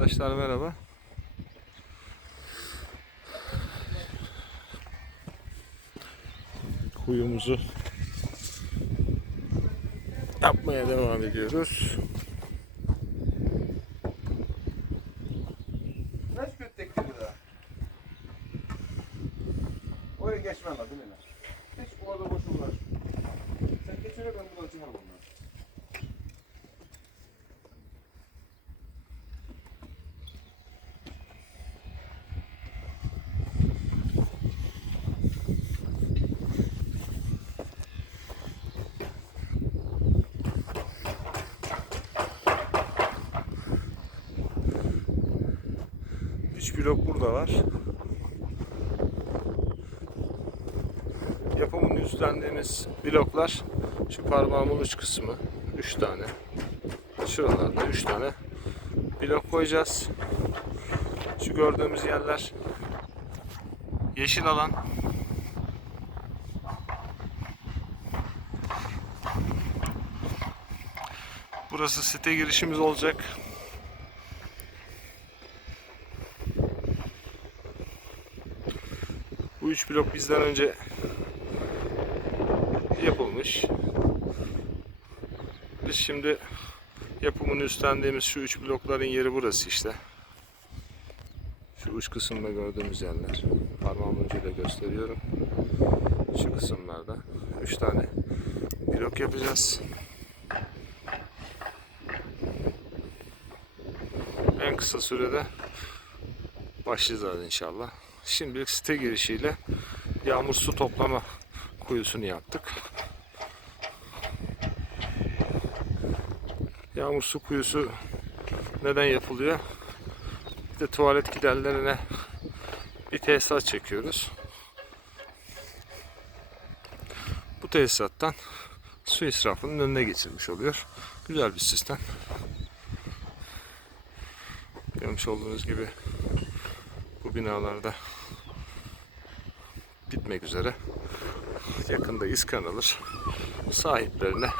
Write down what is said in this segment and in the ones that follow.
Arkadaşlar merhaba. Kuyumuzu yapmaya devam ediyoruz. Kaç küttek gibi daha? Oraya geçmem lazım mi? Hiç orada boş uğraşma. Sen geç öyle ben buradan çıkarım onları. Üç blok burada var. Yapımını üstlendiğimiz bloklar şu parmağımın uç kısmı. Üç tane. Şuralarda üç tane blok koyacağız. Şu gördüğümüz yerler yeşil alan. Burası site girişimiz olacak. Bu üç blok bizden önce yapılmış. Biz şimdi yapımını üstlendiğimiz şu üç blokların yeri burası işte. Şu uç kısımda gördüğümüz yerler. Parmağımın ucuyla gösteriyorum. Şu kısımlarda. Üç tane blok yapacağız. En kısa sürede başlayacağız inşallah. Şimdilik site girişiyle yağmur su toplama kuyusunu yaptık. Yağmur su kuyusu neden yapılıyor? Bir de tuvalet giderlerine bir tesisat çekiyoruz. Bu tesisattan su israfının önüne geçilmiş oluyor. Güzel bir sistem. Görmüş olduğunuz gibi bu binalarda bitmek üzere. Yakında iskan alır. Sahiplerine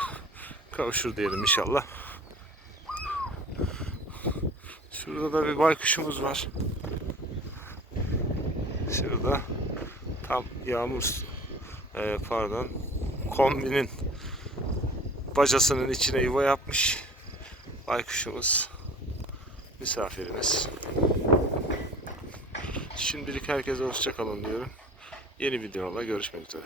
kavuşur diyelim inşallah. Şurada da bir baykuşumuz var. Şurada tam yağmur e, pardon kombinin bacasının içine yuva yapmış baykuşumuz misafirimiz. Şimdilik herkese hoşça kalın diyorum. Yeni videolarla görüşmek üzere.